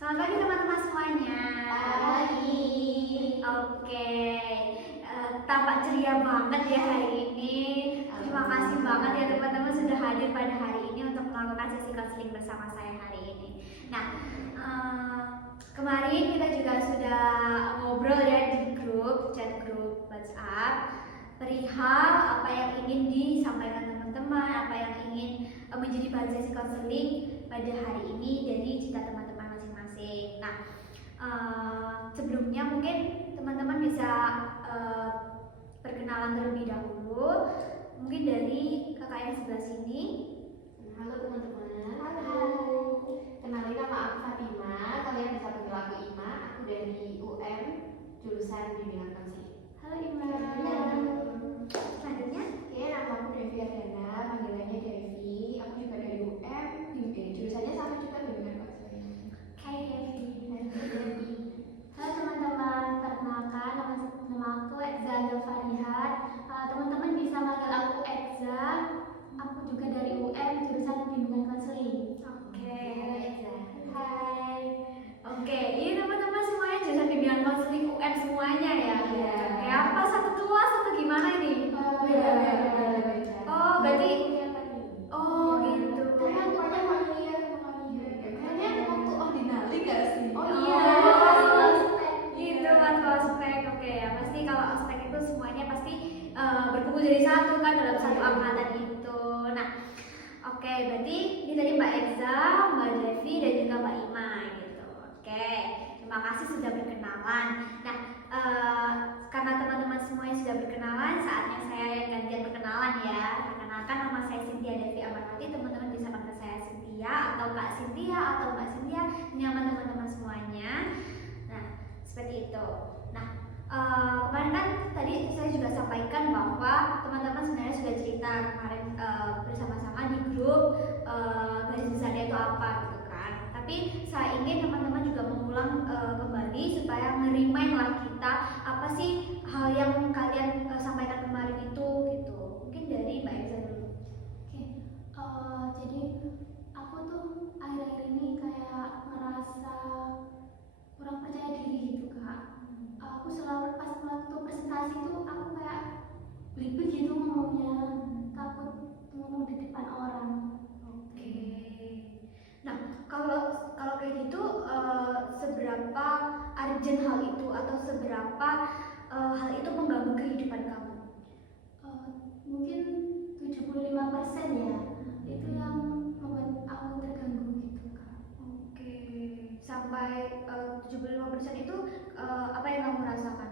Selamat pagi teman-teman semuanya. Pagi. Oke, tampak ceria banget ya hari ini. Terima kasih banget ya teman-teman sudah hadir pada hari ini untuk melakukan sesi konseling bersama saya hari ini. Nah, kemarin kita juga sudah ngobrol ya di chat grup WhatsApp perihal apa yang ingin disampaikan teman-teman, apa yang ingin menjadi bahan sesi konseling pada hari ini dari cita teman-teman masing-masing. Nah, sebelumnya mungkin teman-teman bisa perkenalan terlebih dahulu. Mungkin dari kakak yang sebelah sini. Halo teman-teman. Halo. Kenalin, nama aku Fatima. Kalian bisa panggil aku Ima. Aku dari UM jurusan bimbingan konseling. Halo Ima. Selanjutnya, Nama aku Devi Ardana. Panggilannya Devi. Aku juga dari UM. Jurusannya sama juga bimbingan konseling. Hai Devi. Halo teman-teman, perkenalkan nama aku Ekza Farihat. Teman-teman bisa manggil aku Ekza. Aku juga dari UM jurusan bimbingan konseling. Oke. Hai. Oke, ini teman-teman semuanya jurusan bimbingan konseling UM semuanya ya. Iya. Oke, apa satu kelas atau gimana ini? Beda. Oh, berarti oh gitu. Kayaknya familiar sama kalian. Kayaknya waktu ordinali gak sih? Oh iya. Gitu kan ospek. Oke ya, pasti kalau ospek itu semuanya pasti berkumpul jadi satu kan dalam satu angkatan itu. Nah, oke, berarti ini tadi Mbak Ekza, Mbak Devi dan juga Mbak Ima gitu. Oke, terima kasih sudah berkenalan. Nah, karena teman-teman semuanya sudah berkenalan, saatnya saya yang gantian berkenalan ya. Perkenalkan, nama saya Cynthia Devi Amarwati. Teman-teman bisa panggil saya Cynthia atau Kak Cynthia atau Mbak Cynthia, nyaman teman-teman semuanya. Nah, seperti itu. Nah, kemarin kan tadi saya juga sampaikan bahwa teman-teman sebenarnya sudah cerita kemarin bersama-sama di grup garis besarnya itu apa gitu kan. Tapi saya ingin teman-teman juga mengulang kembali supaya nge-remind lah kita apa sih hal yang kalian sampaikan kemarin itu gitu. Mungkin dari Mbak Eza dulu. Oke, jadi aku tuh akhir-akhir ini kayak ngerasa kurang percaya diri gitu kak. Aku selalu pas waktu presentasi tuh aku kayak belibet gitu ngomongnya, takut ngomong di depan orang. Oke. Nah, kalau kayak gitu seberapa urgent hal itu atau seberapa hal itu mengganggu kehidupan kamu? Mungkin 75% ya, itu yang membuat aku terganggu gitu kak. Oke, sampai 75% itu apa yang kamu rasakan?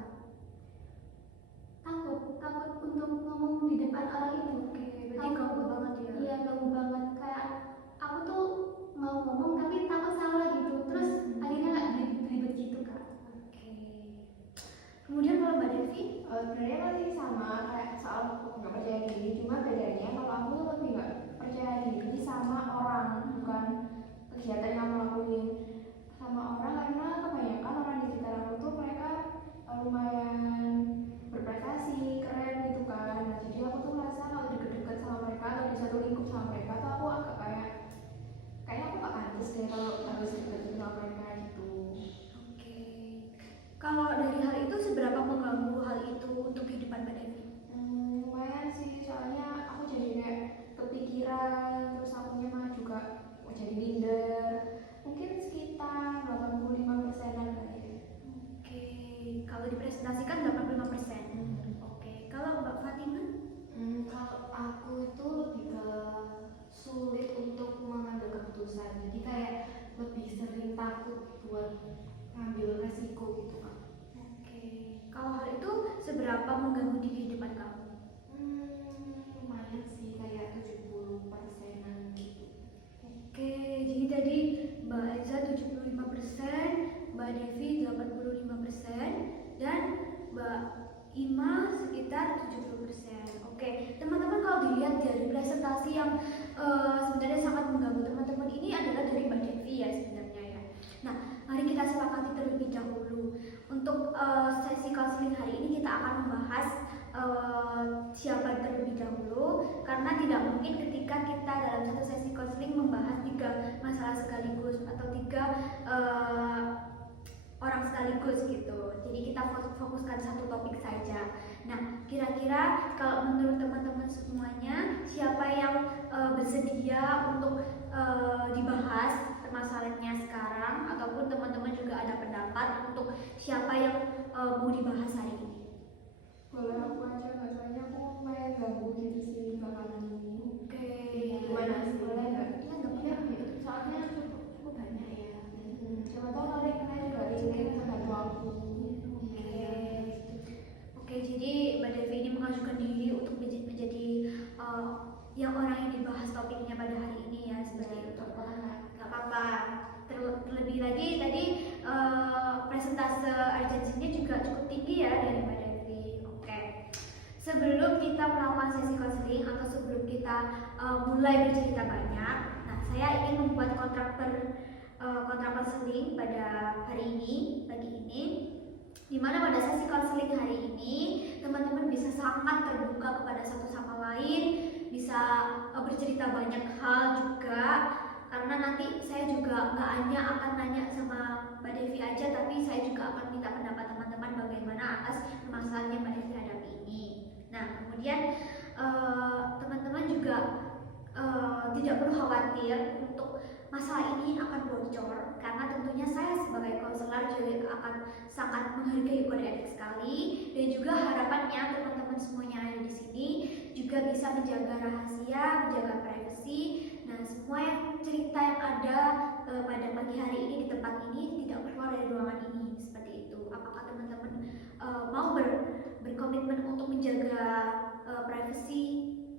Takut untuk ngomong di depan orang itu. Oke, berarti ganggu banget ya? Iya, ganggu banget. Kayak aku tuh mau ngomong tapi takut salah gitu, terus akhirnya nggak ribet gitu kak. Oke. Kemudian kalau Mbak Devi? Sebenarnya masih sama kayak soal nggak percaya diri, cuma bedanya kalau aku lebih nggak percaya diri sama orang, bukan kegiatan yang aku lakuin sama orang, karena kebanyakan orang di sekitar aku tuh mereka lumayan berprestasi, keren gitu kan. Nah, jadi aku tuh merasa kalau deket-deket sama mereka atau di satu lingkup sama mereka tuh aku agak kayaknya aku gak pantas deh kalau harus deket sama mereka gitu. Oke. Kalau dari hal itu seberapa mengganggu hal itu untuk kehidupan Mbak Devi? Lumayan sih, soalnya aku jadi kayak kepikiran, terus akunya mah juga jadi minder. Mungkin sekitar 85%-an lah ya. Oke, kalau dipresentasikan 85%. Oke, kalau Mbak Fatima? Kalau aku itu lebih ke sulit untuk mengambil keputusan, jadi kayak lebih sering takut buat ngambil resiko gitu kan. Oke, kalau hal itu seberapa mengganggu di kehidupan kamu? Lumayan sih, kayak 70%-an gitu. Oke, jadi tadi Mbak Eza 75%, Mbak Devi 85%, dan Mbak Ima sekitar 70%. Oke, teman-teman kalau dilihat dari presentasi yang sebenarnya sangat mengganggu teman-teman ini adalah dari Mbak Devi ya sebenarnya ya. Nah, mari kita sepakati terlebih dahulu. Untuk sesi konseling hari ini kita akan membahas siapa terlebih dahulu, karena tidak mungkin ketika kita dalam satu sesi konseling membahas 3 masalah sekaligus atau 3 bagus gitu. Jadi kita fokuskan satu topik saja. Nah, kira-kira kalau menurut teman-teman semuanya, siapa yang bersedia untuk dibahas permasalahannya sekarang, ataupun teman-teman juga ada pendapat untuk siapa yang mau dibahas hari ini? Boleh aku aja nggak, soalnya aku main gabung gitu sih bakalan ini. Oke. Gimana sih, boleh nggak? Iya nggak apa-apa. Soalnya cukup banyak ya. Siapa tahu nanti kalian juga ingin membantu aku. Oke, jadi Mbak Devi ini mengajukan diri untuk menjadi yang orang yang dibahas topiknya pada hari ini ya, seperti itu. Nggak apa-apa. Terlebih lagi tadi presentase urgensinya juga cukup tinggi ya dari Mbak Devi. Oke. Sebelum kita melakukan sesi konseling atau sebelum kita mulai bercerita banyak, nah saya ingin membuat kontrak konseling pada hari ini, pagi ini, dimana pada sesi konseling hari ini teman-teman bisa sangat terbuka kepada satu sama lain, bisa bercerita banyak hal juga, karena nanti saya juga nggak hanya akan nanya sama Mbak Devi aja, tapi saya juga akan minta pendapat teman-teman bagaimana atas permasalahan yang Mbak Devi hadapi ini. Nah, kemudian teman-teman juga tidak perlu khawatir untuk masalah ini akan bocor, karena tentunya saya sebagai konselor juga akan sangat menghargai kode etik sekali, dan juga harapannya teman-teman semuanya yang ada di sini juga bisa menjaga rahasia, menjaga privasi. Nah, semua yang cerita yang ada pada pagi hari ini di tempat ini tidak keluar dari ruangan ini, seperti itu. Apakah teman-teman mau berkomitmen untuk menjaga privasi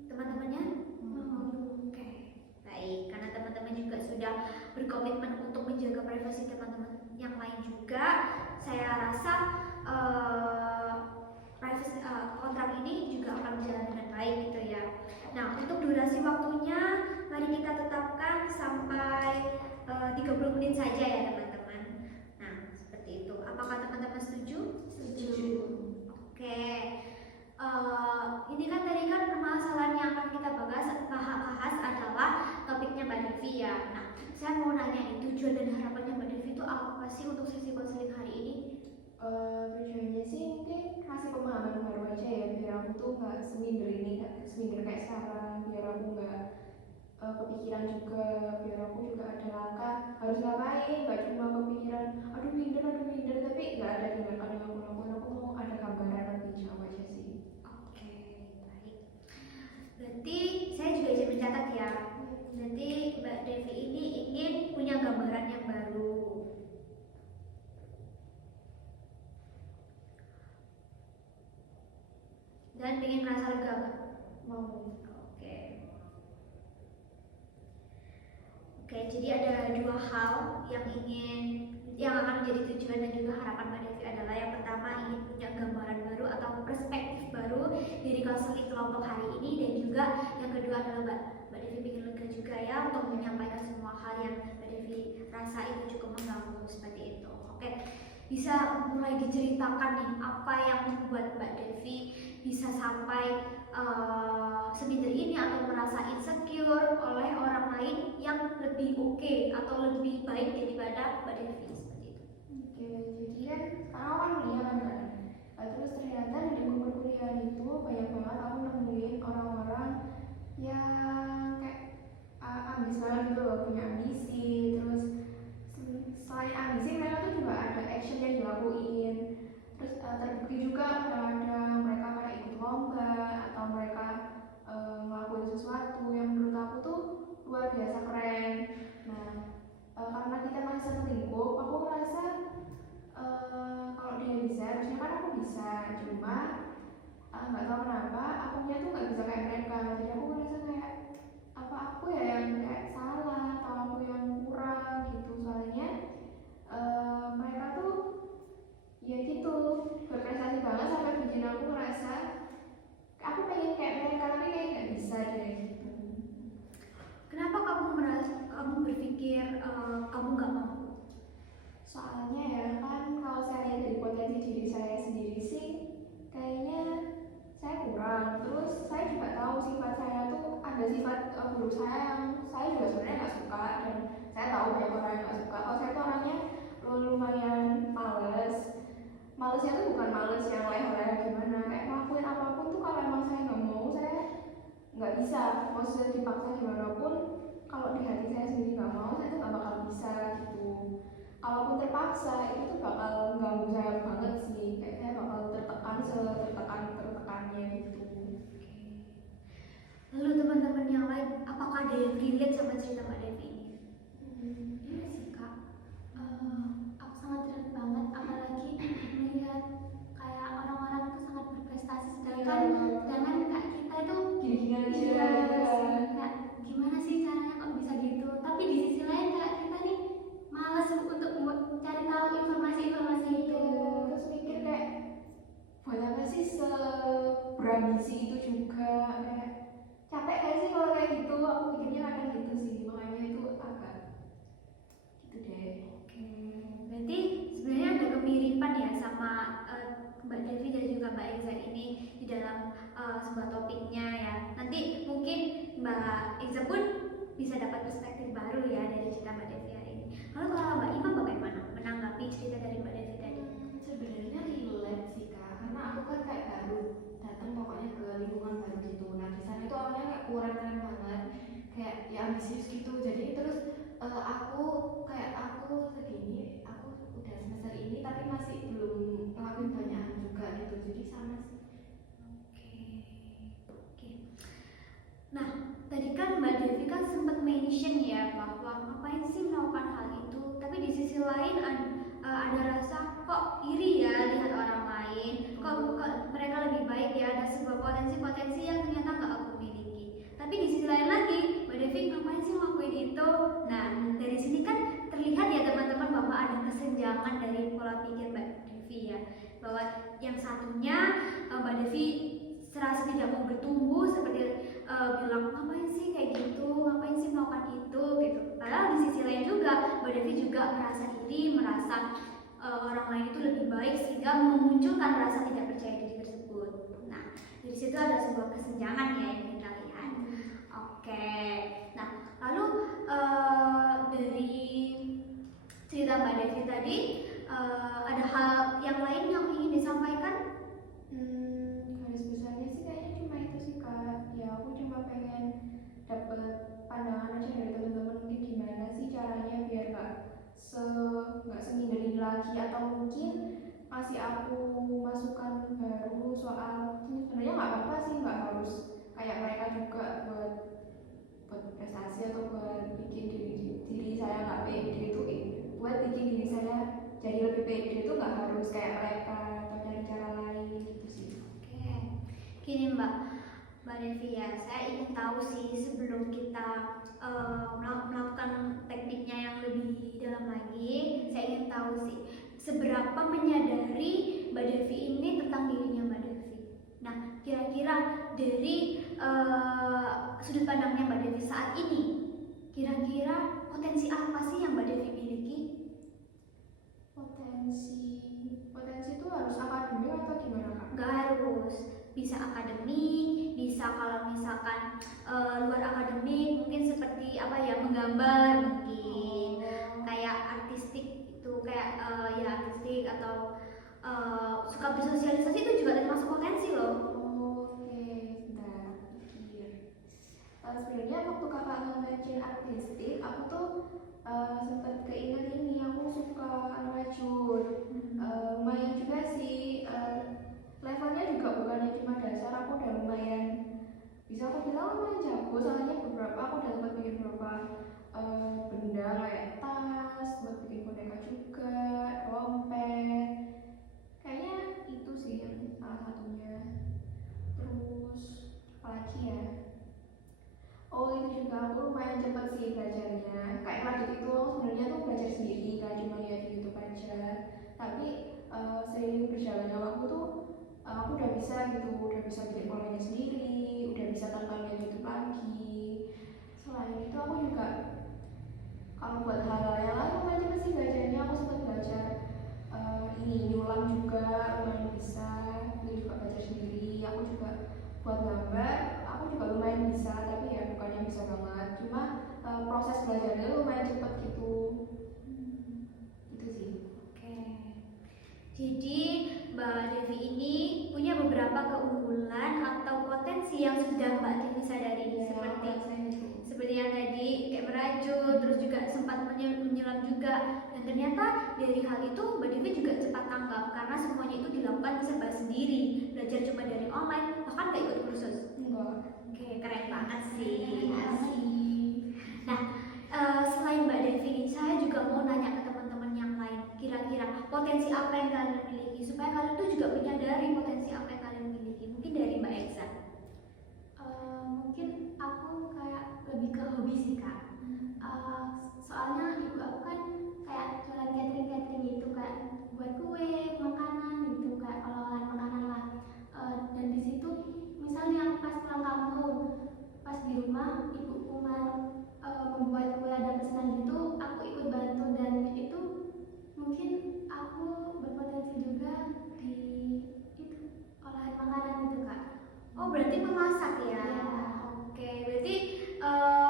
teman-temannya? Oke, baik. Karena teman-teman juga sudah berkomitmen untuk menjaga privasi teman-teman yang lain juga, saya rasa kontrak ini juga akan berjalan dengan baik gitu ya. Nah, untuk durasi waktunya mari kita tetapkan sampai 30 menit saja ya teman-teman. Nah, seperti itu. Apakah teman-teman setuju? Setuju. Oke. Ini kan tadi kan permasalahan yang akan kita bahas adalah topiknya Mbak Devi ya. Nah, saya mau nanya nih, tujuan dan harapannya Mbak Devi itu apa sih untuk sesi konseling hari ini? Tujuannya sih mungkin kasih pemahaman baru aja ya, biar aku tuh nggak seminder kayak sekarang, biar aku nggak kepikiran juga, biar aku juga ada langkah harus ngapain, nggak cuma kepikiran aduh minder, tapi nggak ada tindakan yang aku lakukan. Aku mau ada gambaran lebih jauh aja sih. Oke, baik. Berarti saya juga izin mencatat ya. Berarti Mbak Devi ini ingin punya gambaran yang baru. Dan ingin merasa lega nggak? Mau. Oke, jadi ada dua hal yang akan menjadi tujuan dan juga harapan Mbak Devi adalah yang pertama ingin punya gambaran baru atau perspektif baru dari konseling kelompok hari ini, dan juga yang kedua adalah Mbak Devi ingin lega juga ya untuk menyampaikan semua hal yang Mbak Devi rasa itu cukup mengganggu, seperti itu. Oke, bisa mulai diceritakan nih apa yang membuat Mbak Devi bisa sampai seminder ini atau merasa insecure oleh orang lain yang lebih oke atau lebih baik daripada Mbak Devi, seperti itu. Oke, jadi kan sekarang aku kan kuliah kan. Terus ternyata di lingkup perkuliahan itu banyak banget aku nemuin orang-orang yang kayak ambis banget gitu loh, punya ambisi. Terus selain ambisi mereka tuh juga ada action yang dilakuin. Terus terbukti juga kadang-kadang mereka pada ikut lomba atau mereka ngelakuin sesuatu yang menurut aku tuh luar biasa keren. Nah, karena kita masih satu lingkup, aku merasa kalau dia bisa, harusnya kan aku bisa. Cuma nggak tahu kenapa akunya tuh nggak bisa kayak mereka. Jadi aku merasa kayak apa aku ya yang kayak salah atau aku yang kurang gitu. Soalnya mereka tuh ya gitu berprestasi banget sampai bikin aku merasa aku pengen kayak mereka tapi kayak nggak bisa deh gitu. Kenapa kamu berpikir kamu nggak mampu? Soalnya ya kan kalau saya lihat dari potensi diri saya sendiri sih kayaknya saya kurang. Terus saya juga tahu sifat saya tuh ada sifat buruk saya yang saya juga sebenarnya nggak suka, dan saya tahu banyak orang yang nggak suka. Kalau saya tuh orangnya lumayan males, mau dipaksa gimana pun, kalau di hati saya sendiri nggak mau, saya tuh nggak bakal bisa gitu. Kalaupun terpaksa itu tuh bakal ganggu saya banget sih, kayak saya bakal tertekan tertekannya gitu. Lalu teman-teman yang lain, apakah ada yang relate sama cerita Mbak Devi ini? Iya sih kak. Aku sangat relate banget, apalagi melihat kayak orang-orang itu sangat berprestasi, sedangkan kak kita itu Gini-gini aja iya, gitu kan. kayak gimana sih caranya kok bisa gitu. Tapi di sisi lain kayak kita nih malas untuk cari tahu informasi-informasi itu. Terus mikir kayak buat apa sih seberambisi itu juga, kayak capek gak sih kalau kayak gitu. Aku mikirnya kadang gitu sih, makanya itu agak gitu deh. Oke, berarti sebenarnya ada kemiripan ya sama Mbak Devi dan juga Mbak Iza ini di dalam sebuah topiknya ya. Nanti mungkin Mbak Iza pun bisa dapat perspektif baru ya dari cerita Mbak Devi hari ini. Lalu kalau Mbak Ima bagaimana menanggapi cerita dari Mbak Devi tadi? Sebenarnya relate sih kak, karena aku kan kayak baru datang pokoknya ke lingkungan baru gitu. Nah di sana itu awalnya kayak kurang keren banget, kayak ya ambisius gitu. Jadi terus aku segini, aku udah semester ini tapi masih belum ngelakuin banyak hal juga gitu. Jadi sama sih. Oke. Nah, tadi kan Mbak Devi kan sempat mention ya bahwa ngapain sih melakukan hal itu, tapi di sisi lain ada rasa kok iri ya lihat orang lain, kok mereka lebih baik ya, ada sebuah potensi-potensi yang ternyata nggak aku miliki. Tapi di sisi lain lagi, Mbak Devi ngapain sih ngelakuin itu? Nah, dari sini kan terlihat ya teman-teman bahwa ada kesenjangan dari pola pikir Mbak Devi ya, bahwa yang satunya Mbak Devi serasa tidak mau bertumbuh seperti bilang ngapain sih kayak gitu, ngapain sih melakukan itu gitu. Padahal di sisi lain juga Mbak Devi juga merasa iri, merasa orang lain itu lebih baik sehingga memunculkan rasa tidak percaya diri tersebut. Nah, dari situ ada sebuah kesenjangan ya yang kita lihat. Oke, nah lalu dari cerita Mbak Devi tadi ada hal yang lain yang ingin disampaikan? Garis besarnya sih kayaknya cuma itu sih kak. Ya aku cuma pengen dapet pandangan aja dari teman-teman, mungkin gimana sih caranya biar nggak seminder ini lagi, atau mungkin masih aku masukan baru soal ini. Sebenarnya nggak apa-apa sih, nggak harus kayak mereka juga buat prestasi atau buat bikin diri saya nggak pede itu, buat bikin diri saya jadi lebih pede itu nggak harus kayak mereka atau cari cara lain gitu sih. Oke, gini Mbak Devi ya, saya ingin tahu sih sebelum kita melakukan tekniknya yang lebih dalam lagi, saya ingin tahu sih seberapa menyadari Mbak Devi ini tentang dirinya Mbak Devi. Nah, kira-kira dari sudut pandangnya Mbak Devi saat ini, kira-kira potensi apa sih yang Mbak Devi miliki? Potensi itu harus akademik atau gimana kak? Nggak harus, bisa akademik, bisa kalau misalkan luar akademik mungkin seperti apa ya, menggambar mungkin, kayak artistik itu kayak ya artistik atau suka bersosialisasi itu juga termasuk potensi loh. Oke, bentar pikir. Sebenarnya waktu kakak nge-mention artistik, aku tuh sempat keinget ini, aku suka ngerajut. Lumayan juga sih, levelnya juga bukannya cuma dasar, aku udah lumayan bisa aku bilang lumayan jago, soalnya aku udah sempat bikin beberapa benda kayak tas, sempat bikin boneka juga, dompet. Kayaknya itu sih yang salah satunya. Terus apalagi ya? Oh itu juga aku lumayan cepet sih belajarnya. Kayak rajut itu aku sebenarnya tuh belajar sendiri, kan cuma lihat di YouTube aja. Tapi seiring berjalannya waktu tuh aku udah bisa gitu, udah bisa bikin polanya sendiri, udah bisa tonton YouTube lagi. Selain itu aku juga kalau buat hal-hal yang lain lumayan cepet sih belajarnya. Aku sempat belajar ini nyulam juga lumayan bisa, itu juga belajar sendiri. Aku juga buat gambar, aku juga lumayan bisa, tapi ya bukannya bisa banget, cuma proses belajarnya lumayan cepet gitu. Itu sih. Oke, jadi Mbak Devi ini punya beberapa keunggulan atau potensi yang sudah Mbak Devi disadari Iya, seperti saya itu. yang tadi kayak merajut, terus juga sempat menyelam juga, dan ternyata dari hal itu Mbak Devi juga cepat tanggap karena semuanya itu dilakukan serba sendiri, belajar cuma dari online, bahkan nggak ikut kursus. Enggak. Oke, keren banget sih. Asik. Nah, selain Mbak Devi nih, saya juga mau nanya ke teman-teman yang lain, kira-kira potensi apa yang kalian miliki supaya kalian tuh juga menyadari potensi apa yang kalian miliki. Mungkin dari Mbak Eksa. Mungkin aku kayak lebih ke hobi sih kak. Soalnya ibu aku kan kayak jualan catering gitu, kayak buat kue, makanan gitu, kayak olahan makanan lah. Dan di situ misalnya pas pulang kampung, pas di rumah ibuku membuat kue ada pesanan gitu, aku ikut bantu, dan itu mungkin aku berpotensi juga di itu olahan makanan gitu kak. Oh, berarti memasak ya? Iya. Oke, berarti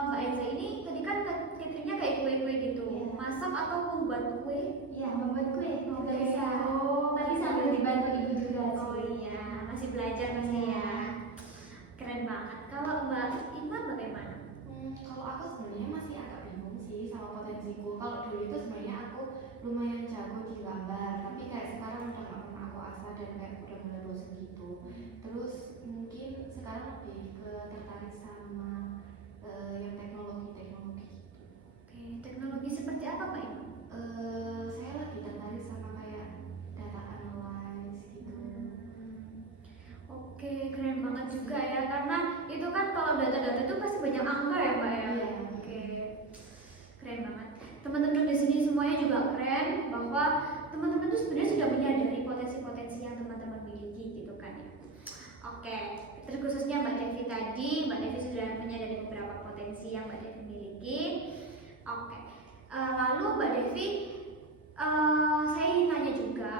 Mbak Eksa ini tadi kan cateringnya kayak kue-kue gitu. Iya. Masak atau membuat kue? Iya, membuat kue juga Oke. bisa. Oh, Tapi sambil dibantu ibu juga sih. Oh iya, masih belajar pasti ya. Keren banget. Kalau Mbak Iman bagaimana? Kalau aku sebenarnya masih agak bingung sih sama potensiku. Kalau dulu itu sebenarnya aku lumayan jago di gambar, tapi kayak sekarang udah gak pernah aku asah dan kayak udah mulai bosen gitu. Terus mungkin sekarang lebih ke tertarik sama yang teknologi gitu. Oke, teknologi seperti apa Mbak Iman? Saya lebih tertarik sama kayak data analyze gitu. Oke, keren banget juga ya, karena itu kan kalau data-data itu pasti banyak angka ya Mbak ya. Iya. Oke, keren banget. Teman-teman di sini semuanya juga keren bahwa teman-teman tuh sebenarnya sudah menyadari potensi-potensi yang teman-teman miliki gitu kan ya. Oke, terkhususnya Mbak Devi tadi, Mbak Devi sudah menyadari beberapa potensi yang Mbak Devi miliki. Oke, lalu Mbak Devi, saya ingin tanya juga,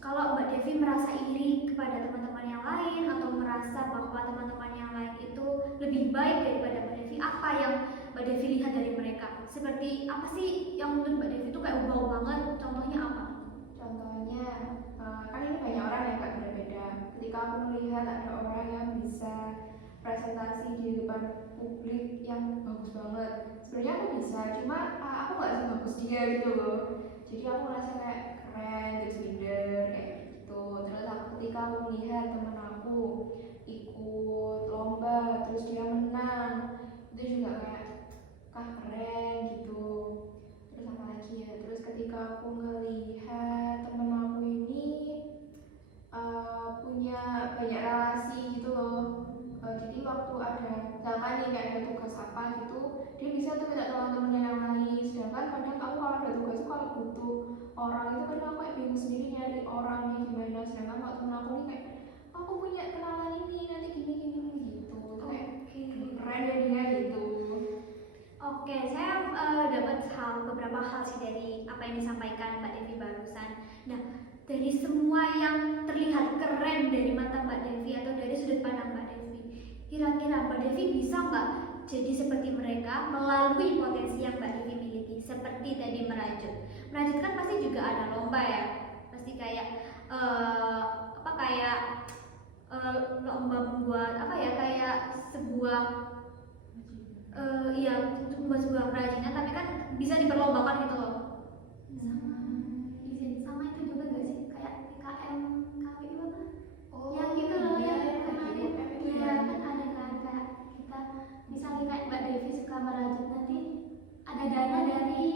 kalau Mbak Devi merasa iri kepada teman-teman yang lain atau merasa bahwa teman-teman yang lain itu lebih baik daripada Mbak Devi, apa yang Mbak Devi lihat dari mereka? Seperti apa sih yang menurut Mbak Devi itu kayak wow banget? Contohnya apa? Contohnya, kan ini banyak orang yang gak berbeda. Ketika aku melihat ada orang yang bisa presentasi di depan publik yang bagus banget, sebenarnya aku bisa, cuma aku gak sebagus dia gitu loh. Jadi aku merasa kayak keren, jadi leader kayak gitu. Terus ketika aku melihat temen aku ikut lomba, terus dia menang, itu juga kayak keren gitu. Terus apa lagi ya, terus ketika aku ngelihat temen aku ini punya banyak relasi gitu loh. Jadi waktu ada misalkan nih kayak ada tugas apa gitu, dia bisa tuh minta tolong temennya yang lain. Sedangkan kadang aku kalau ada tugas itu kalau butuh orang itu kadang aku kayak bingung sendiri nyari orangnya gimana. Sedangkan kalau temen aku nih kayak aku punya kenalan ini nanti gini gitu. Itu kayak keren ya dia gitu. Oke, saya dapat beberapa hal sih dari apa yang disampaikan Mbak Devi barusan. Nah, dari semua yang terlihat keren dari mata Mbak Devi atau dari sudut pandang Mbak Devi, kira-kira Mbak Devi bisa nggak jadi seperti mereka melalui potensi yang Mbak Devi miliki? Seperti tadi merajut. Merajut kan pasti juga ada lomba ya, pasti kayak lomba membuat apa ya, kayak sebuah iya, membuat sebuah kerajinan, tapi kan bisa diperlombakan gitu loh. Sama itu juga gak sih kayak PKM KPI apa? Oh, yang gitu loh, iya, yang kayak kemarin. gitu, Iya kan ada kan kayak kita misalnya kayak Mbak Devi suka merajut, nanti ada dana dari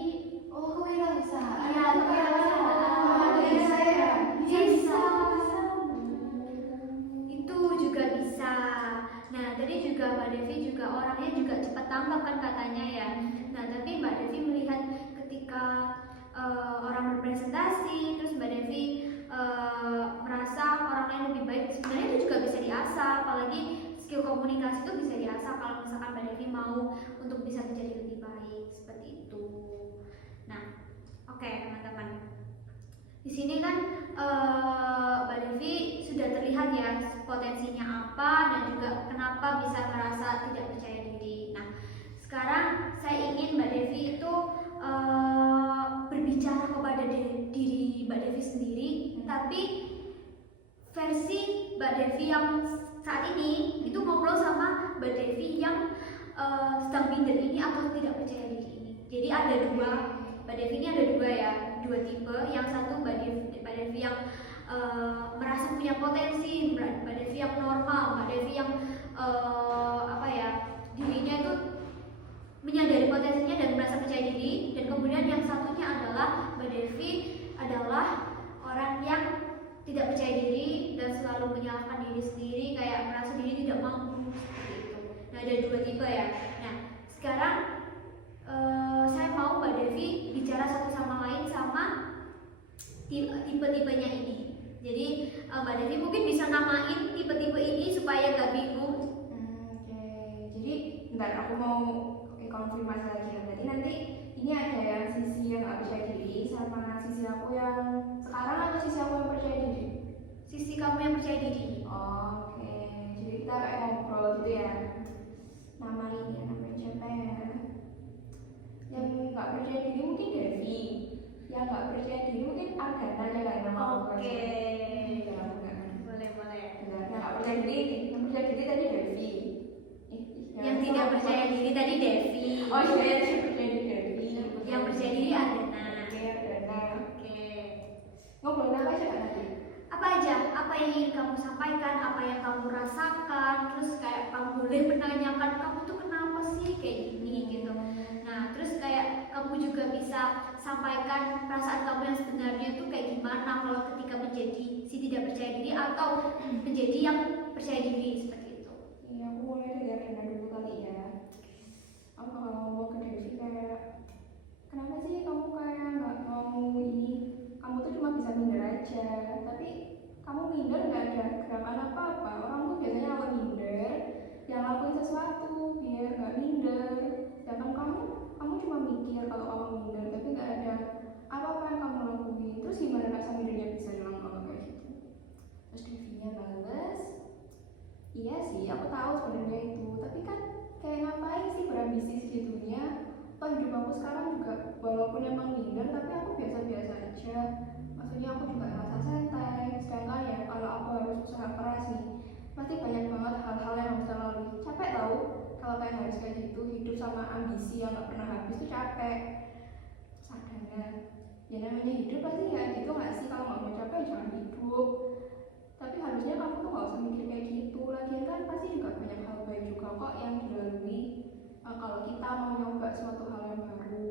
kewirausahaan. Iya, kewirausahaan. Oh, bisa ya? Bisa. Itu juga bisa. Nah, tadi juga Mbak Devi juga orangnya juga cepat tanggap kan katanya ya. Nah, tapi Mbak Devi melihat ketika orang berpresentasi, terus Mbak Devi merasa orang lain lebih baik, sebenarnya itu juga bisa diasah. Apalagi skill komunikasi itu bisa diasah kalau misalkan Mbak Devi mau untuk bisa menjadi lebih baik seperti itu. Nah, oke teman-teman. Di sini kan Mbak Devi sudah terlihat ya potensinya apa dan juga kenapa bisa merasa tidak percaya diri. Nah, sekarang saya ingin Mbak Devi itu berbicara kepada diri Mbak Devi sendiri, tapi versi Mbak Devi yang saat ini itu ngobrol sama Mbak Devi yang sedang minder ini atau tidak percaya diri ini. Jadi ada dua, Mbak Devi ini ada dua ya, dua tipe. Yang satu Mbak Devi yang merasa punya potensi, Mbak Devi yang normal, Mbak Devi yang dirinya itu menyadari potensinya dan merasa percaya diri. Dan kemudian yang satunya adalah Mbak Devi adalah orang yang tidak percaya diri dan selalu menyalahkan diri sendiri, kayak merasa diri tidak mampu seperti itu. Nah, ada dua tipe ya. Nah, sekarang saya mau Mbak Devi bicara satu sama lain sama tipe-tipenya ini. Jadi Mbak Devi mungkin bisa namain tipe-tipe ini supaya nggak bingung. Oke, jadi bentar aku mau konfirmasi lagi ya. Berarti nanti ini ada yang sisi yang nggak percaya diri sama sisi aku yang sekarang atau sisi aku yang percaya diri? Sisi kamu yang percaya diri. Oke, jadi kita kayak ngobrol gitu ya. Namanya siapa ya? Yang nggak percaya diri mungkin Devi, yang nggak percaya diri mungkin Argana aja kayak nama aku aja. Ya, enggak. Boleh. Benar, yang nggak percaya diri, yang percaya diri tadi Devi. Yang tidak percaya diri tadi Devi. Oh iya, yang tidak percaya diri Devi. Yang percaya diri Adana. Oke, Argana. Oke. Ngobrolin apa aja kan tadi? Apa aja? Apa yang ingin kamu sampaikan? Apa yang kamu rasakan? Terus kayak kamu boleh menanyakan kamu tuh kenapa sih kayak gini gitu. Nah, terus kayak kamu juga bisa sampaikan perasaan kamu yang sebenarnya tuh kayak gimana kalau ketika menjadi si tidak percaya diri atau menjadi yang percaya diri seperti itu. Iya, aku mulai dari Argana dulu kali ya. Aku kalau ngomong ke Devi kayak, kenapa sih kamu kayak nggak mau ini? Kamu tuh cuma bisa minder aja, tapi kamu minder nggak ada gerakan apa-apa. Orang tuh biasanya kalau minder, yang lakuin sesuatu biar nggak minder. Sedangkan kamu cuma mikir kalau kamu minder, tapi nggak ada apa-apa yang kamu lakuin. Terus gimana rasa mindernya bisa hilang kalau kayak gitu? Terus Devinya balas, iya sih, aku tahu sebenarnya itu, tapi kan kayak ngapain sih berambisi segitunya? Toh hidup aku sekarang juga walaupun emang minder, tapi aku biasa-biasa aja. Maksudnya aku juga merasa santai. Sedangkan ya kalau aku harus usaha keras nih, pasti banyak banget hal-hal yang harus saya lalui. Capek tahu kalau kayak harus kayak gitu, hidup sama ambisi yang nggak pernah habis tuh capek. Sadar, ya namanya hidup pasti ya gitu nggak sih? Kalau nggak mau capek jangan hidup. Tapi harusnya kamu tuh nggak usah mikir kayak gitu. Lagian kan pasti juga banyak hal baik juga kok yang dilalui. Kalau kita mau nyoba suatu hal yang baru,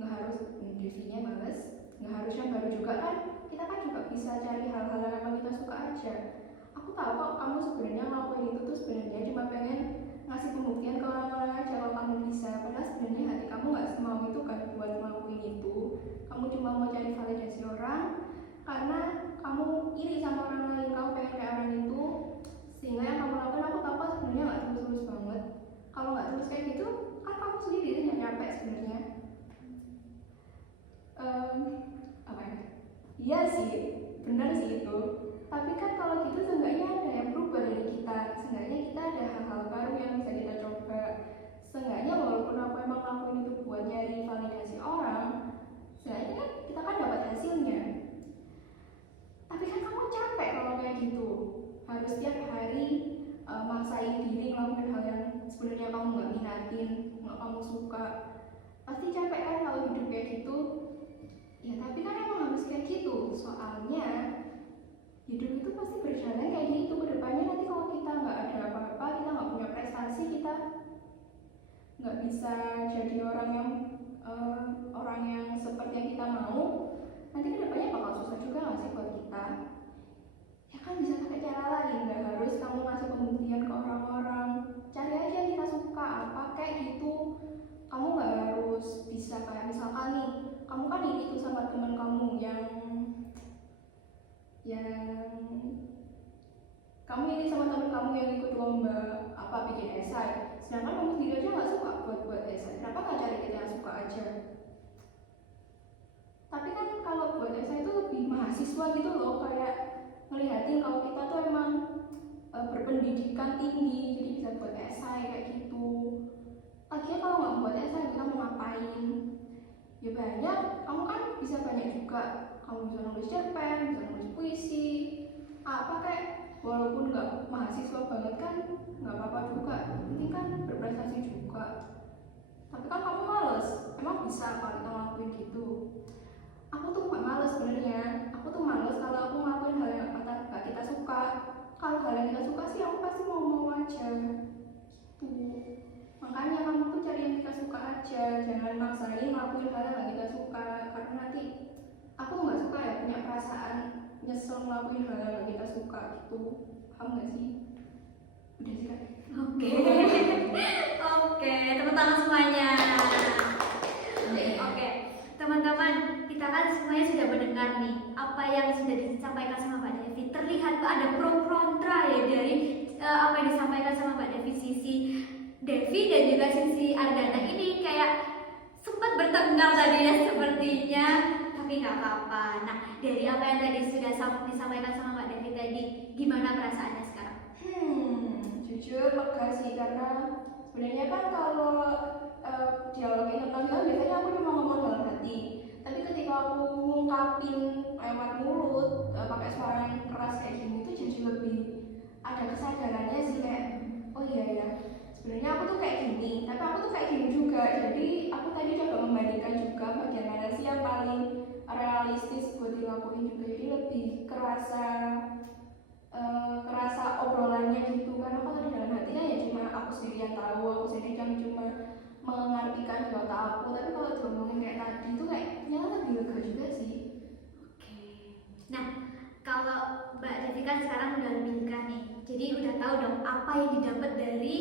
nggak harus Devinya males, nggak harus yang baru juga kan. Kita kan juga bisa cari hal-hal yang emang kita suka aja. Aku tahu kok kamu sebenarnya ngelakuin itu tuh sebenarnya cuma pengen ngasih pembuktian ke orang-orang aja kalau kamu bisa. Padahal sebenarnya hati kamu nggak semau itu kan buat ngelakuin itu. Kamu cuma mau cari validasi orang karena kamu iri sama orang lain, kamu pengen kayak orang itu. Sehingga yang kamu lakukan aku tahu kok sebenarnya nggak tulus-tulus banget. Kalau nggak tulus kayak gitu kan kamu sendiri yang capek sebenarnya. Apa ya? Iya sih, benar sih itu. Tapi kan kalau gitu seenggaknya ada yang berubah dari kita. Seenggaknya kita ada hal-hal baru yang bisa kita coba. Seenggaknya walaupun aku emang lakuin itu buat nyari validasi orang, seenggaknya kan kita kan dapat hasilnya. Tapi kan kamu capek kalau kayak gitu. Harus tiap hari maksain diri ngelakuin hal yang sebenarnya kamu nggak minatin, nggak kamu suka. Pasti capek kan kalau hidup kayak gitu. Ya tapi kan emang harus kayak gitu. Soalnya hidup itu pasti berjalan kayak gitu ke depannya. Nanti kalau kita nggak ada apa-apa, kita nggak punya prestasi, kita nggak bisa jadi orang yang seperti yang kita mau. Nanti ke depannya bakal susah juga nggak sih buat kita? Ya kan bisa pakai cara lain, nggak harus kamu ngasih pembuktian ke orang-orang. Cari aja yang kita suka, apa kayak gitu. Kamu nggak harus bisa kayak misalkan nih, kamu kan ini tuh sama teman kamu yang kamu ini sama teman kamu yang ikut lomba apa bikin esai. Sedangkan kamu sendiri aja nggak suka buat esai. Kenapa nggak cari kita yang suka aja? Tapi kan kalau buat esai itu lebih mahasiswa gitu loh, kayak ngelihatin kalau kita tuh emang berpendidikan tinggi, jadi bisa buat esai kayak gitu. Lagian kalau nggak buat esai kita mau ngapain? Ya banyak, kamu kan bisa banyak juga. Kamu bisa nulis cerpen, bisa nulis puisi, apa kayak walaupun nggak mahasiswa banget kan nggak apa-apa juga, penting kan berprestasi juga. Tapi kan kamu males, emang bisa kalau kita ngelakuin gitu? Aku tuh nggak males sebenarnya, aku tuh males kalau aku ngelakuin hal yang nggak kita suka. Kalau hal yang kita suka sih aku pasti mau aja gitu. Makanya kamu tuh cari yang kita suka aja, jangan maksain ngelakuin hal yang nggak kita suka, karena nanti aku nggak suka ya punya perasaan nyesel ngelakuin hal yang nggak kita suka gitu. Paham nggak sih? Udah sih kan? Oke. Oke, tepuk tangan semuanya. Oke, teman-teman, kita kan semuanya sudah mendengar nih apa yang sudah disampaikan sama Mbak Devi. Terlihat tuh ada pro kontra ya dari apa yang disampaikan sama Mbak Devi. Sisi Devi dan juga sisi Ardana ini kayak sempat bertengkar tadi ya sepertinya, tapi nggak apa-apa. Nah, dari apa yang tadi sudah disampaikan sama Mbak Devi tadi, gimana perasaannya sekarang? Jujur lega sih, karena sebenarnya kan kalau dialog internasional biasanya aku cuma ngomong dalam hati, tapi ketika aku ngungkapin lewat mulut pakai suara yang keras kayak gini itu jadi lebih ada kesadarannya sih, kayak oh iya ya sebenarnya aku tuh kayak gini, tapi aku tuh kayak gini juga. Jadi aku tadi coba membandingkan juga bagian mana sih yang paling realistis buat dilakuin juga, jadi lebih kerasa obrolannya gitu. Karena kalau di dalam hati kan ya cuma aku sendiri yang tahu, aku sendiri yang cuma mengartikan di otak aku, tapi kalau diomongin kayak tadi itu kayaknya lebih lega juga sih. Oke. Nah, kalau Mbak Devi kan sekarang udah menikah nih, jadi udah tahu dong apa yang didapat dari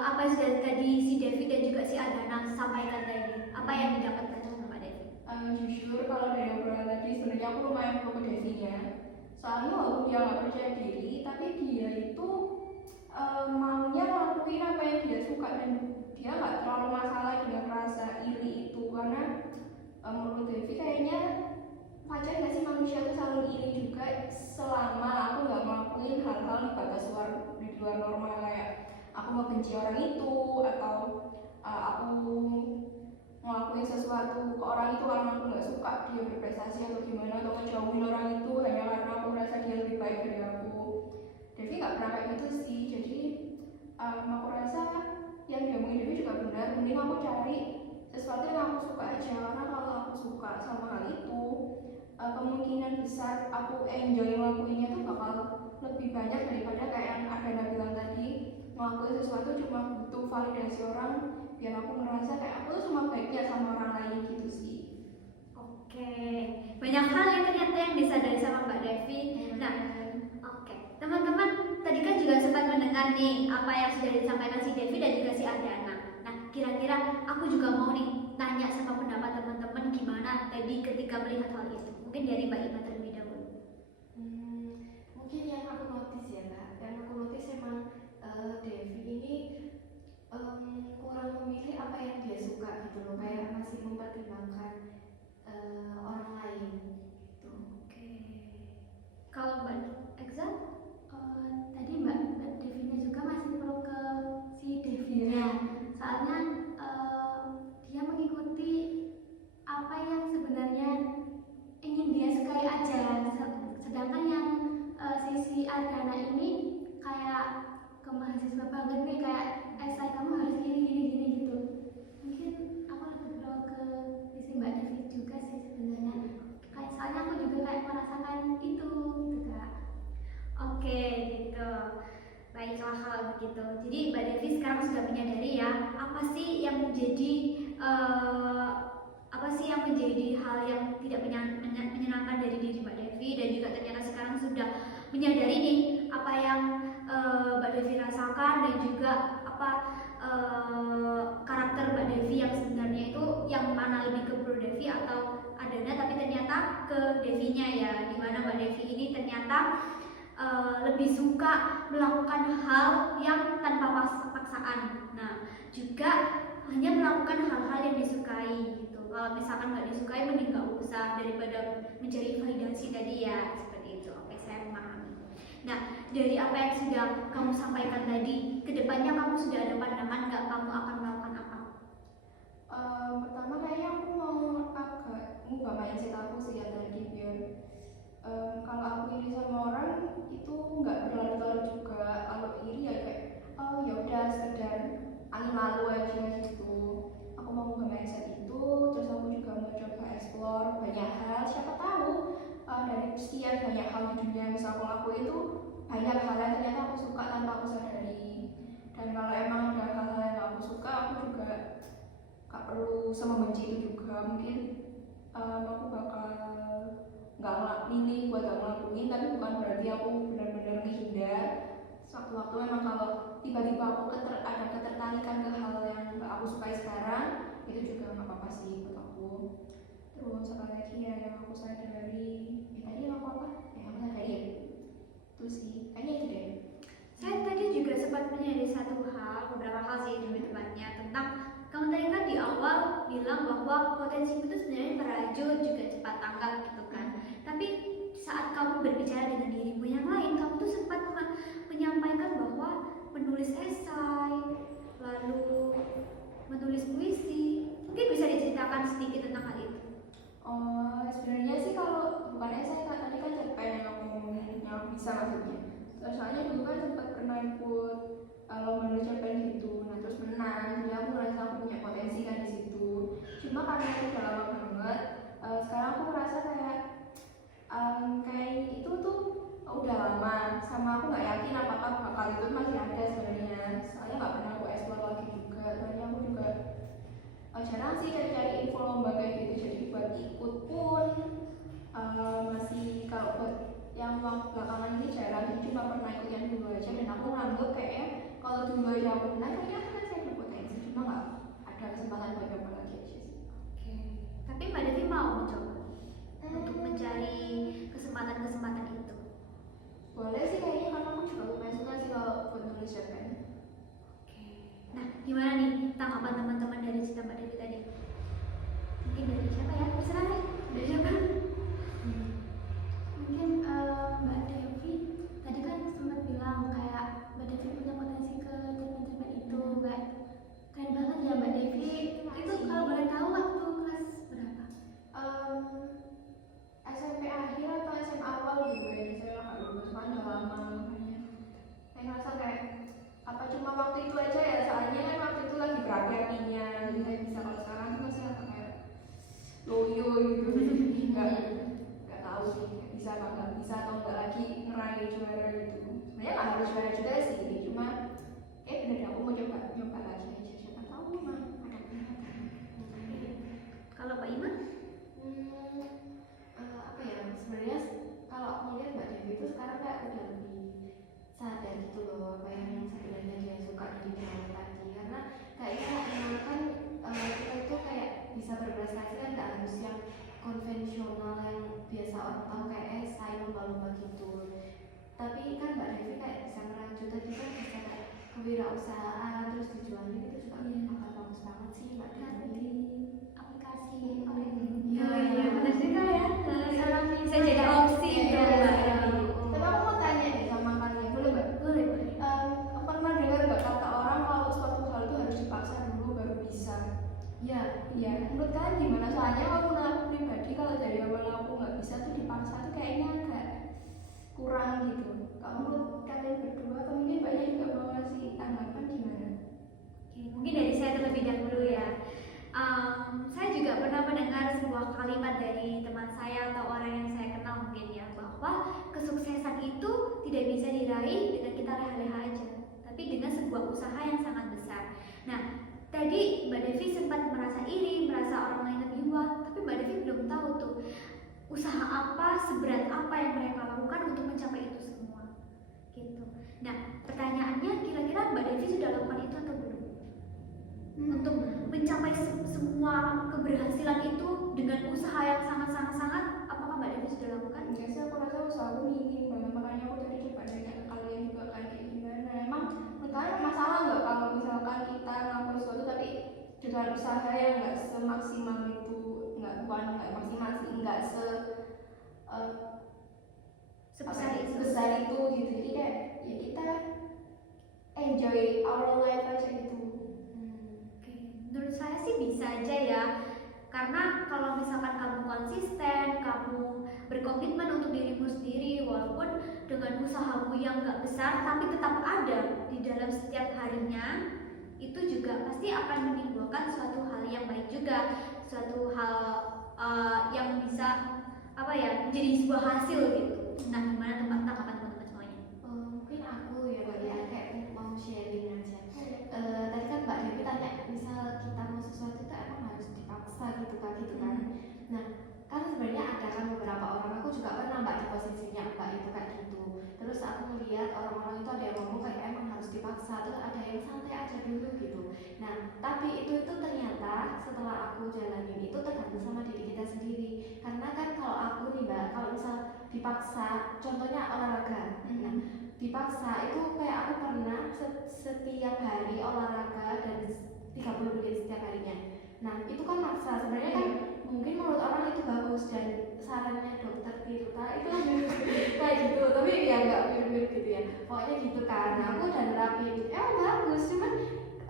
apa yang sudah tadi si Devi dan juga si Ardana sampaikan tadi. Apa yang didapatkan sama Mbak Devi? Jujur kalau dari obrolan tadi sebenarnya aku lumayan pro ke Devinya. Soalnya walaupun dia nggak percaya diri, tapi dia itu maunya ngelakuin apa yang dia suka, dan dia nggak terlalu masalah dengan rasa iri itu. Karena menurut Devi kayaknya wajar nggak sih manusia tuh selalu iri juga, selama aku nggak ngelakuin hal-hal di luar normal, kayak aku mau benci orang itu, atau aku ngelakuin sesuatu ke orang itu karena aku nggak suka dia berprestasi atau gimana, atau ngejauhin orang itu hanya karena aku merasa dia lebih baik dari aku. Devi nggak pernah kayak gitu sih, jadi aku rasa yang diomongin Devi juga benar. Mending aku cari sesuatu yang aku suka aja, karena kalau aku suka sama hal itu kemungkinan besar aku enjoy ngelakuinnya tuh bakal lebih banyak daripada kayak yang Ardana bilang tadi, ngelakuin sesuatu cuma butuh validasi orang biar aku merasa kayak aku tuh sama baiknya sama orang lain gitu sih. Oke, banyak hal yang ternyata yang disadari sama Mbak Devi. Nah, oke, teman-teman tadi kan juga sempat mendengar nih apa yang sudah disampaikan si Devi dan juga si Ardana. Nah, kira-kira aku juga mau nih tanya sama pendapat teman-teman gimana tadi ketika melihat hal itu. Mungkin dari Mbak Ima terlebih dahulu. Mungkin yang aku notice ya Kak, yang aku notice emang Devi ini kurang memilih apa yang dia suka gitu loh, kayak masih mempertimbangkan orang lain gitu. Oke, kalau Mbak Eksa? Tadi Mbak Devinya juga masih pro ke si Devinya, soalnya dia mengikuti apa yang sebenarnya ingin dia sukai aja, sedangkan yang sisi Ardana ini kayak ke mahasiswa banget nih, kayak esai kamu harus gini gitu. Mungkin aku lebih pro ke sisi Mbak Devi juga sih sebenarnya, kayak soalnya aku juga kayak merasakan itu gitu Kak. Oke, gitu. Baiklah kalau begitu. Jadi Mbak Devi sekarang sudah menyadari ya apa sih yang menjadi hal yang tidak menyenangkan dari diri Mbak Devi, dan juga ternyata sekarang sudah menyadari nih apa yang Mbak Devi rasakan, dan juga apa karakter Mbak Devi yang sebenarnya itu yang mana lebih ke Bro Devi atau Ardana, tapi ternyata ke Devinya ya, dimana Mbak Devi ini ternyata lebih suka melakukan hal yang tanpa paksaan. Nah, juga hanya melakukan hal-hal yang disukai gitu. Kalau misalkan nggak disukai, mending nggak usah daripada mencari validasi tadi ya, seperti itu. Oke, saya memahami. Nah, dari apa yang sudah kamu sampaikan tadi, kedepannya kamu sudah ada pandangan nggak kamu akan melakukan apa? Pertama kayaknya aku mau agak ngubah mindset aku sih ya tadi, biar Kalau aku iri sama orang itu nggak berlarut-larut juga. Kalau iri ya kayak oh ya udah sekedar angin lalu aja gitu. Aku mau nyoba mindset itu, terus aku juga mau coba explore banyak hal. Siapa tahu dari sekian banyak hal di dunia yang bisa aku lakuin itu banyak hal yang ternyata aku suka tanpa aku sadari. Dan kalau emang ada hal-hal yang aku suka, aku juga gak perlu semembenci itu juga. Mungkin aku bakal nggak milih buat gak ngelakuin, tapi bukan berarti aku benar-benar menghindar. Sewaktu-waktu memang kalau tiba-tiba aku ada ketertarikan ke hal yang gak aku sukai sekarang, itu juga nggak apa-apa sih buat aku. Terus apa lagi ya yang aku sadari? Tadi aku apa? Aku sadari ya. Itu sih, kayaknya itu deh. Saya tadi juga sempat menyadari satu hal, beberapa hal sih lebih tepatnya tentang kamu tadi kan di awal bilang bahwa potensi itu sebenarnya merajut juga cepat tanggap gitu kan. Tapi saat kamu berbicara dengan dirimu yang lain, kamu tuh sempat menyampaikan bahwa menulis esai, lalu menulis puisi. Mungkin bisa diceritakan sedikit tentang hal itu. Oh, sebenarnya sih kalau bukan esai kan tadi kan cerpen yang aku ngomongin yang bisa maksudnya. Soalnya dulu kan sempat pernah ikut menulis cerpen gitu, nah terus menang, jadi aku merasa aku punya potensi kan di situ. Cuma karena itu udah lama banget, sekarang aku merasa kayak itu tuh udah lama, sama aku nggak yakin apakah bakal itu masih ada sebenarnya. Soalnya nggak pernah aku explore lagi juga, soalnya aku juga jarang sih cari-cari info lomba kayak gitu, jadi buat ikut pun masih kalau buat yang waktu belakangan ini jarang, jadi cuma pernah ikut yang dulu aja. Dan aku nganggep kayaknya kalau dulu aja aku menang, kayaknya aku masih ada potensi, cuma nggak ada kesempatan buat coba lagi aja sih. Oke. Tapi Mbak Devi mau mencoba untuk mencari kesempatan-kesempatan itu. Boleh sih kayaknya, karena aku juga lumayan suka sih kalau buat nulis cerpen. Oke. Nah, gimana nih tanggapan teman-teman dari cerita Mbak Devi tadi? Mungkin dari siapa ya? Terserah deh. Dari siapa? Mungkin Mbak Devi tadi kan sempat bilang kayak Mbak Devi punya potensi ke cerpen-cerpen itu, kayak keren banget ya Mbak Devi. Itu kalau boleh tahu waktu kelas berapa? SMP akhir atau SMA awal gitu kayaknya, saya nggak lulus kan udah lama, makanya saya ngerasa kayak apa cuma waktu itu aja ya, soalnya kan waktu itu lagi berapi-apinya, jadi saya bisa. Kalau sekarang tuh masih agak kayak loyo gitu, jadi nggak tahu sih bisa apa nggak bisa, atau nggak lagi ngeraih juara gitu. Sebenarnya nggak harus juara juga sih, cuma bener aku mau coba lagi aja, siapa tahu memang ada kesempatan. Kalau Pak Iman? Apa ya, sebenarnya kalau aku lihat Mbak Devi itu sekarang kayak udah lebih sadar gitu loh apa yang sebenarnya dia suka dari drama tadi. Karena kayaknya kan kita itu kayak bisa berprestasi kan nggak harus yang konvensional yang biasa orang tahu kayak esai, lomba-lomba gitu. Tapi kan Mbak Devi kayak bisa merajut tadi kan, bisa kayak kewirausahaan terus dijualin, itu juga akan bagus banget sih Mbak Devi. Aplikasi Iya, benar juga ya. Bisa jadi opsi itu Mbak Devi. Tapi aku mau tanya nih sama kalian, boleh nggak? Boleh, boleh. Pernah dengar nggak kata orang kalau suatu hal itu harus dipaksa dulu baru bisa? Iya. Iya, menurut kalian gimana? Soalnya kalau menurut aku pribadi, kalau dari awal aku nggak bisa tuh dipaksa tuh kayaknya agak kurang gitu. Kalau menurut kalian berdua, atau mungkin banyak juga mau ngasih tanggapan gimana? Oke, mungkin dari saya terlebih dahulu ya. Saya juga pernah mendengar sebuah kalimat dari teman saya atau orang yang saya kenal mungkin ya, bahwa kesuksesan itu tidak bisa diraih dengan kita leha-leha aja, tapi dengan sebuah usaha yang sangat besar. Nah, tadi Mbak Devi sempat merasa iri, merasa orang lain lebih wah, tapi Mbak Devi belum tahu tuh usaha apa, seberat apa yang mereka lakukan untuk mencapai itu semua. Gitu. Nah, pertanyaannya kira-kira Mbak Devi sudah lakukan itu atau belum? Untuk mencapai semua keberhasilan itu dengan usaha yang sangat-sangat, apakah Mbak Devi sudah lakukan? Enggak sih, aku rasa usaha aku minim banget, makanya aku tadi coba nanya ke kalian juga kayak gimana. Emang menurut kalian masalah nggak kalau misalkan kita ngelakuin sesuatu tapi dengan usaha yang nggak semaksimal itu, nggak maksimal sih, nggak sebesar itu gitu. Jadi kayak ya kita enjoy our life aja gitu. Oke, menurut saya sih bisa aja ya, karena kalau misalkan kamu konsisten, kamu berkomitmen untuk dirimu sendiri, walaupun dengan usahamu yang gak besar tapi tetap ada di dalam setiap harinya, itu juga pasti akan menimbulkan suatu hal yang baik juga, suatu hal yang bisa menjadi sebuah hasil gitu. Nah, gimana tanggapan teman-teman semuanya? Mungkin aku ya Mbak ya, kayak mau sharing aja. Tadi kan Mbak Devi tanya, misal kita mau sesuatu itu emang harus dipaksa gitu kan. Nah, kan sebenarnya ada kan beberapa orang, aku juga pernah Mbak di posisinya Mbak itu kayak gitu. Terus aku melihat orang-orang itu ada yang ngomong kayak emang harus dipaksa, terus ada yang santai aja dulu gitu. Nah, tapi itu ternyata setelah aku jalanin itu tergantung sama diri kita sendiri. Karena kan kalau aku nih Mbak, kalau misal dipaksa, contohnya olahraga. Nah, dipaksa itu kayak aku pernah setiap hari olahraga dan 30 menit setiap harinya. Nah, itu kan maksa. Sebenarnya kan mungkin menurut orang itu bagus dan sarannya dokter Tirta itu kan kayak gitu, tapi ya nggak mirip-mirip gitu ya. Pokoknya gitu kan. Nah, aku udah nerapin, bagus, cuman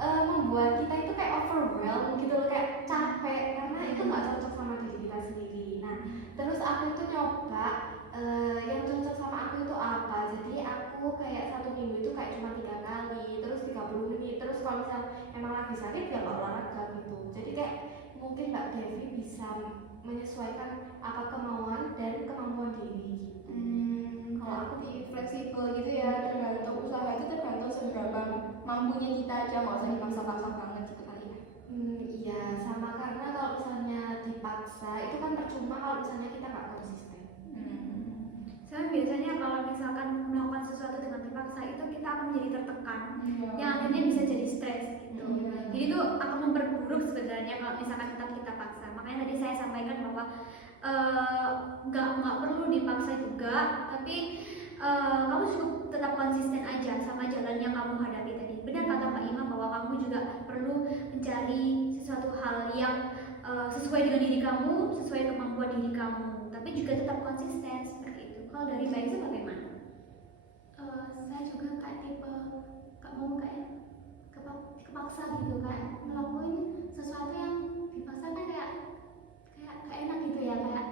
membuat kita itu kayak overwhelmed gitu loh, kayak capek karena itu nggak cocok sama diri kita sendiri. Nah, terus aku itu nyoba yang cocok sama aku itu apa. Jadi aku kayak 1 minggu itu kayak cuma 3 kali, terus 30 menit, terus kalau misal emang lagi sakit ya nggak olahraga gitu. Jadi kayak mungkin Mbak Devi bisa menyesuaikan apa kemauan dan kemampuan diri gitu. Kalau aku di fleksibel gitu ya, tergantung usaha itu tergantung seberapa mampunya kita aja, nggak usah dipaksa-paksa banget gitu kali ya. Iya, sama karena kalau misalnya dipaksa itu kan percuma kalau misalnya kita nggak konsisten. Soalnya biasanya kalau misalkan melakukan sesuatu dengan terpaksa itu kita akan menjadi tertekan, yang akhirnya bisa jadi stres gitu. Jadi itu akan memperburuk sebenarnya kalau misalkan kita paksa. Makanya tadi saya sampaikan bahwa nggak perlu dipaksa juga, tapi kamu cukup tetap konsisten aja sama jalan yang kamu hadapi tadi. Benar kata Pak Imam bahwa kamu juga perlu mencari sesuatu hal yang sesuai dengan diri kamu, sesuai kemampuan diri kamu, tapi juga tetap konsisten seperti itu. Kalau dari Mbak Isa bagaimana? Saya juga kayak tipe gak mau kayak kepaksa gitu, kayak ngelakuin sesuatu yang dipaksa kan kayak enak gitu ya, kayak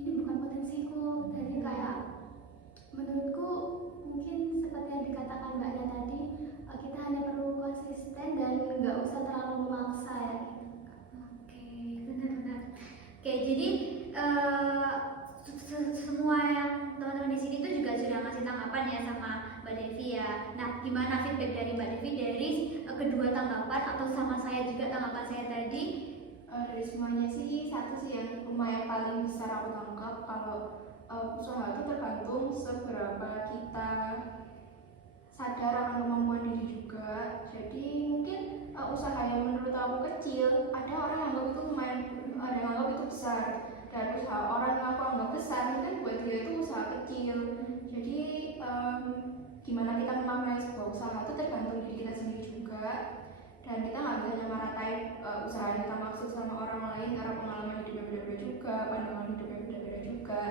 ini bukan potensiku. Jadi kayak menurutku mungkin seperti yang dikatakan Mbaknya tadi, kita hanya perlu konsisten dan nggak usah terlalu memaksa ya gitu. Oke, benar-benar. Oke, jadi semua yang teman-teman di sini tuh juga sudah ngasih tanggapan ya sama Mbak Devi ya. Nah, gimana feedback dari Mbak Devi dari kedua tanggapan atau sama saya juga tanggapan saya tadi? Dari semuanya sih, satu sih yang lumayan paling besar aku tangkap, kalau usaha itu tergantung seberapa kita sadar akan kemampuan diri juga. Jadi mungkin usaha yang menurut aku kecil, ada orang yang anggap itu lumayan, ada yang anggap itu besar, dan usaha orang yang aku anggap besar itu kan buat dia itu usaha kecil. Jadi gimana kita memaknai sebuah usaha itu tergantung diri kita sendiri juga, dan kita nggak bisa nyamaratain usaha yang kita maksud sama orang lain karena pengalaman hidupnya beda-beda juga, pandangan hidupnya beda-beda juga.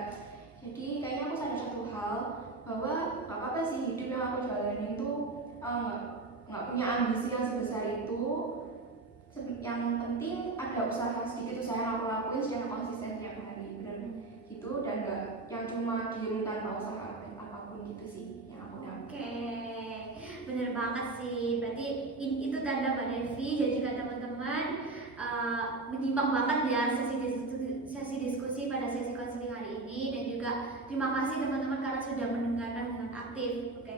Jadi kayaknya aku sadar satu hal, bahwa gak apa-apa sih hidup yang aku jalanin itu nggak punya ambisi yang sebesar itu. Yang penting ada usaha, sedikit usaha yang aku lakuin secara konsisten tiap hari, dan gitu, dan gak yang cuma diem tanpa usaha apapun gitu sih yang aku dapat. Oke, bener banget sih. Berarti itu tanda Mbak Devi dan juga teman-teman menyimak banget ya sesi diskusi pada sesi konseling hari ini, dan juga terima kasih teman-teman karena sudah mendengarkan dengan aktif. Oke,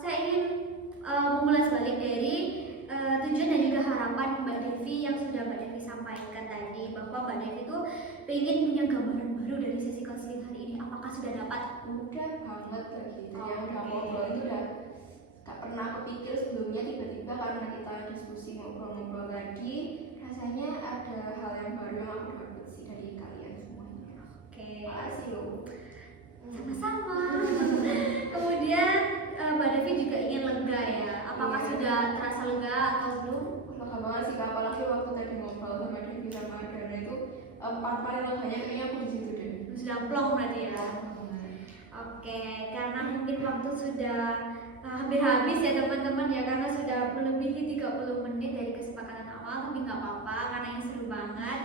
saya ingin mengulas balik dari tujuan dan juga harapan Mbak Devi yang sudah Mbak Devi sampaikan tadi, bahwa Mbak Devi itu pengen punya gambaran baru dari sesi konseling hari ini. Apakah sudah dapat? Udah banget lagi, yang udah ngobrol itu udah gak pernah kepikir sebelumnya, tiba-tiba karena kita diskusi ngobrol-ngobrol lagi, rasanya ada hal yang baru yang aku dapat sih dari kalian semuanya. Oke, Makasih loh. sama-sama. Kemudian Mbak Devi juga ingin lega ya. Apakah sudah terasa lega atau belum? Lega banget sih, apalagi waktu tadi ngobrol sama Devi sama Dana itu part paling leganya kayaknya aku di situ deh. Sudah plong berarti ya. Oke, karena mungkin waktu sudah hampir habis ya teman-teman ya, karena sudah melebihi 30 menit dari kesepakatan awal, tapi nggak apa-apa karena ini seru banget.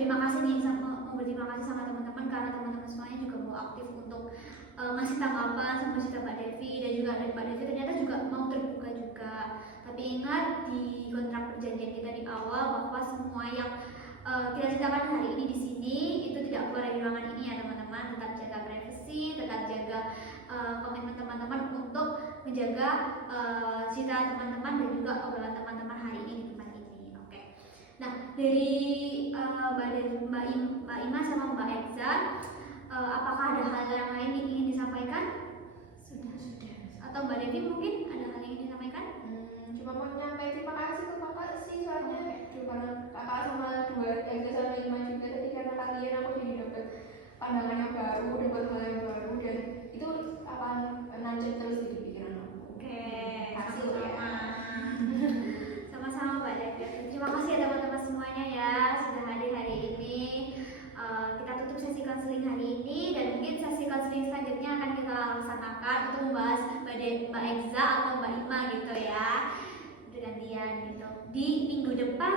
berterima kasih nih mau berterima kasih sama teman-teman karena teman-teman semuanya juga mau aktif untuk ngasih tanggapan sama cerita Mbak Devi, dan juga dari Mbak Devi ternyata juga mau terbuka juga. Tapi ingat di kontrak perjanjian kita di awal bahwa semua yang kita ceritakan hari ini di sini itu tidak keluar dari ruangan ini ya teman-teman. Tetap jaga privasi, tetap jaga komitmen teman-teman untuk menjaga cerita teman-teman dan juga obrolan teman-teman hari ini di tempat ini. Oke. Nah, dari Mbak Ima sama Mbak Ekza, apakah ada hal yang lain yang ingin disampaikan? Sudah. Atau Mbak Devi mungkin ada hal yang ingin disampaikan? Cuma mau nyampe terima kasih ke kakak sih, soalnya cuma kakak sama dua Elza sama Ima juga tadi, karena kalian aku jadi dapat pandangan yang baru, dapat hal yang baru, dan itu akan nancep terus di pikiran aku. Oke, Kasih sama-sama. ya. Sama-sama Mbak Devi. Terima kasih ya teman-teman semuanya ya sudah hadir hari ini. Kita tutup sesi konseling hari ini, dan mungkin sesi konseling selanjutnya akan kita laksanakan untuk membahas Mbak Ekza atau Mbak Ima gitu ya, bergantian gitu. Di minggu depan